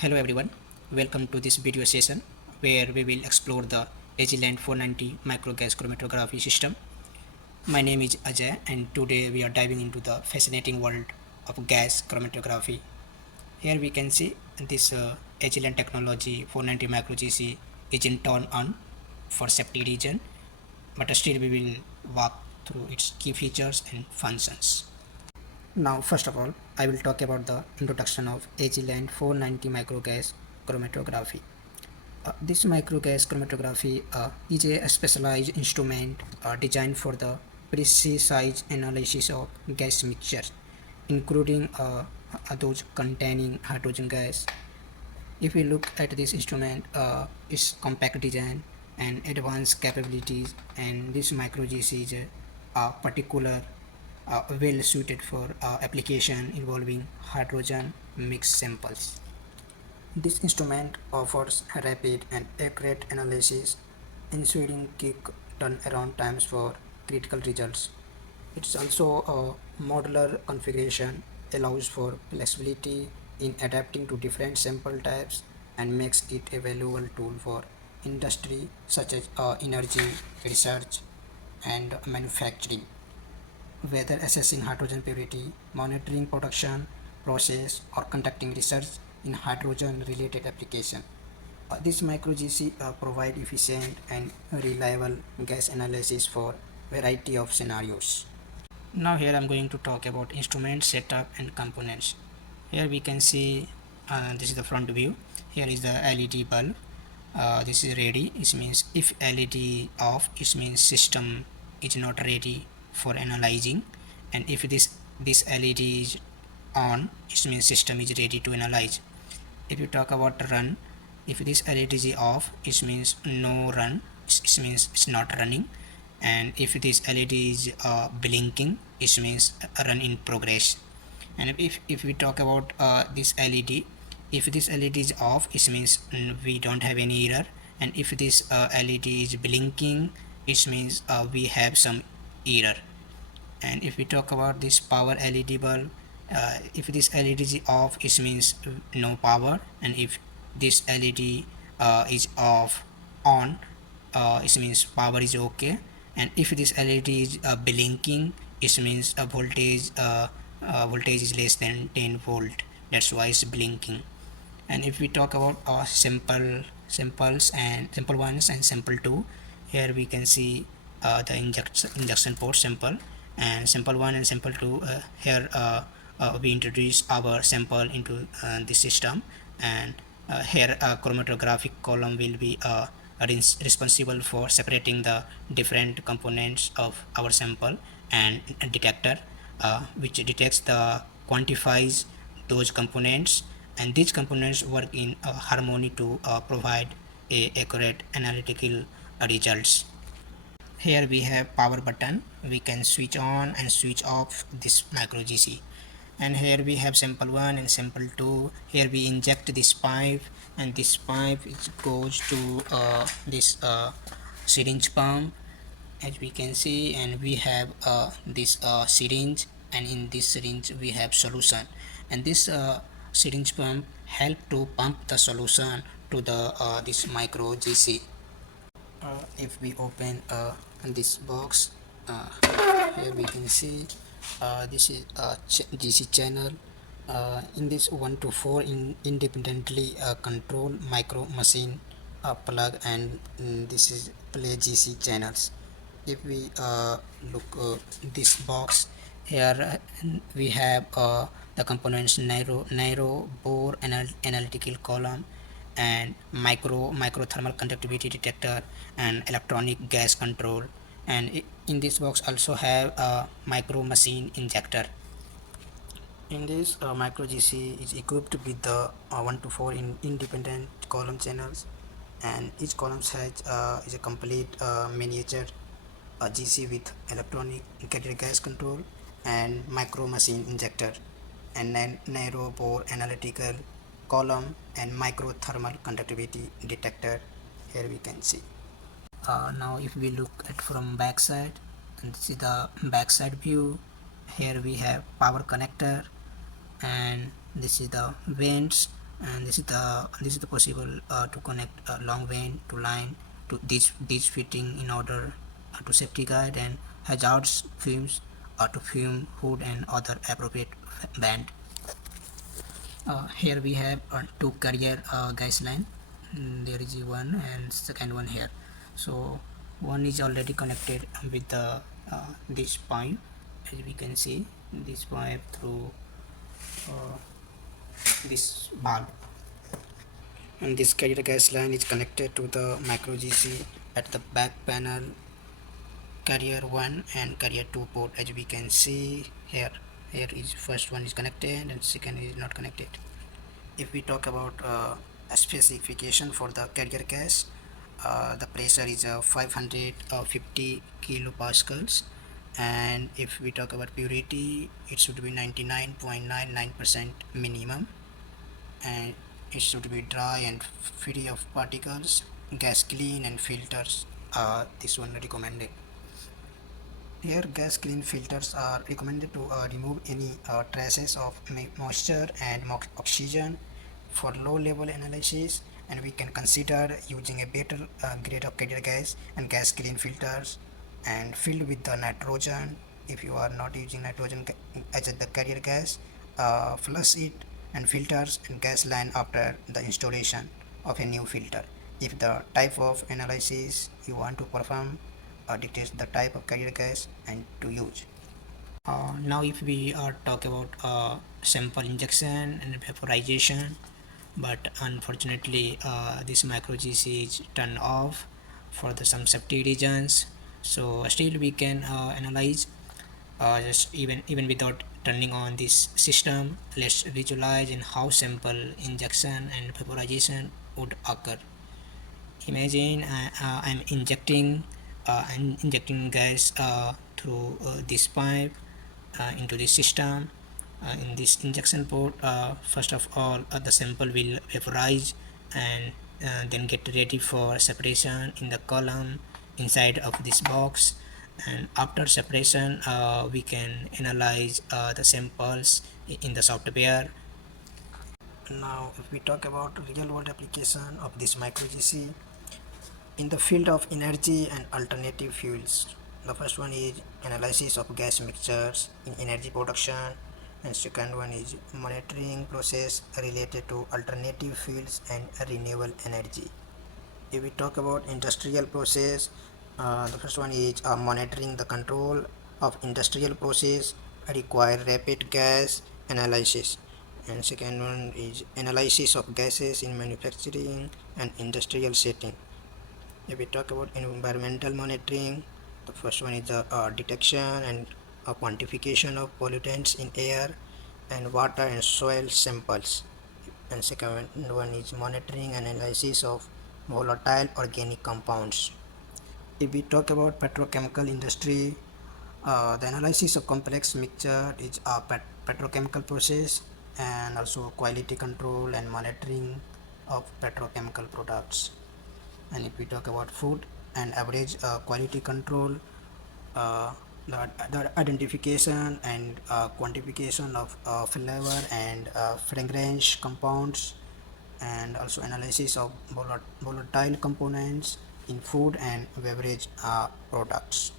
Hello everyone, welcome to this video session where we will explore the Agilent 490 microgas chromatography system. My name is Ajay and today we are diving into the fascinating world of gas chromatography. Here we can see this Agilent technology 490 micro GC is in turn on for safety reason, but still we will walk through its key features and functions. Now, first of all, I will talk about the introduction of Agilent 490 microgas chromatography. This microgas chromatography is a specialized instrument designed for the precise analysis of gas mixtures, including those containing hydrogen gas. If we look at this instrument, its compact design and advanced capabilities, and this micro GC is particular well suited for application involving hydrogen mix samples. This instrument offers rapid and accurate analysis, ensuring quick turnaround times for critical results. It's also a modular configuration, allows for flexibility in adapting to different sample types and makes it a valuable tool for industry such as energy, research and manufacturing. Whether assessing hydrogen purity, monitoring production process or conducting research in hydrogen related application. This micro GC provide efficient and reliable gas analysis for variety of scenarios. Now here I'm going to talk about instrument setup and components. Here we can see this is the front view. Here is the LED bulb. This is ready. It means if LED off, it means system is not ready for analyzing, and if this LED is on, it means system is ready to analyze. If you talk about run, if this LED is off, it means no run. It means it's not running, and if this LED is blinking, it means run in progress. And if we talk about this LED, if this LED is off, it means we don't have any error, and if this LED is blinking, it means we have some error. And if we talk about this power LED bulb, if this LED is off, it means no power, and if this LED is off on, it means power is okay, and if this LED is blinking, it means a voltage is less than 10 volt, that's why it's blinking. And if we talk about simple ones and simple 2, here we can see the injection port sample and simple 1 and simple 2. Here we introduce our sample into the system, and here a chromatographic column will be responsible for separating the different components of our sample, and a detector which detects the quantifies those components, and these components work in harmony to provide a accurate analytical results. Here we have power button, we can switch on and switch off this micro GC. And here we have sample 1 and sample 2. Here we inject this pipe, and this pipe goes to this syringe pump, as we can see, and we have this syringe, and in this syringe we have solution, and this syringe pump help to pump the solution to the this micro GC. If we open this box, here we can see this is a GC channel. In this 1 to 4 independently control micro machine plug, and this is play GC channels. If we look this box, here we have the components narrow bore analytical column, and micro thermal conductivity detector, and electronic gas control, and in this box also have a micro machine injector. In this micro GC is equipped with the 1 to 4 independent column channels, and each column has is a complete miniature GC with electronic gas control and micro machine injector, and then narrow bore analytical column and micro thermal conductivity detector. Here we can see. Now if we look at from back side, and this is the back side view. Here we have power connector, and this is the vents and this is the possible to connect a long vein to line to these fitting in order to safety guide and hazards fumes to fume hood and other appropriate band. Here we have two carrier gas line. There is one and second one here. So one is already connected with the this pipe, as we can see this pipe through uh, this valve, and this carrier gas line is connected to the micro GC at the back panel, carrier 1 and carrier 2 port, as we can see here. Here is first one is connected and second is not connected. If we talk about a specification for the carrier gas, the pressure is 550 kilopascals, and if we talk about purity, it should be 99.99% minimum, and it should be dry and free of particles, gas clean and filters. This one recommended. Here gas clean filters are recommended to remove any traces of moisture and oxygen for low level analysis, and we can consider using a better grade of carrier gas and gas clean filters and filled with the nitrogen. If you are not using nitrogen as the carrier gas, flush it and filters and gas line after the installation of a new filter. If the type of analysis you want to perform dictates the type of carrier gas and to use. Now if we talk about sample injection and vaporization, but unfortunately this micro GC is turned off for the some safety reasons, so still we can analyze just even without turning on this system. Let's visualize in how sample injection and vaporization would occur. Imagine I'm injecting gas through this pipe into the system. In this injection port, first of all the sample will vaporize and then get ready for separation in the column inside of this box, and after separation we can analyze the samples in the software. Now if we talk about real world application of this micro GC in the field of energy and alternative fuels, the first one is analysis of gas mixtures in energy production, and second one is monitoring process related to alternative fuels and renewable energy. If we talk about industrial process, the first one is monitoring the control of industrial process require rapid gas analysis, and second one is analysis of gases in manufacturing and industrial setting. If we talk about environmental monitoring, the first one is the detection and quantification of pollutants in air and water and soil samples, and second one is monitoring and analysis of volatile organic compounds. If we talk about petrochemical industry, the analysis of complex mixture is a petrochemical process, and also quality control and monitoring of petrochemical products. And if we talk about food and average quality control, uh, the identification and quantification of flavor and fragrance compounds, and also analysis of volatile components in food and beverage products.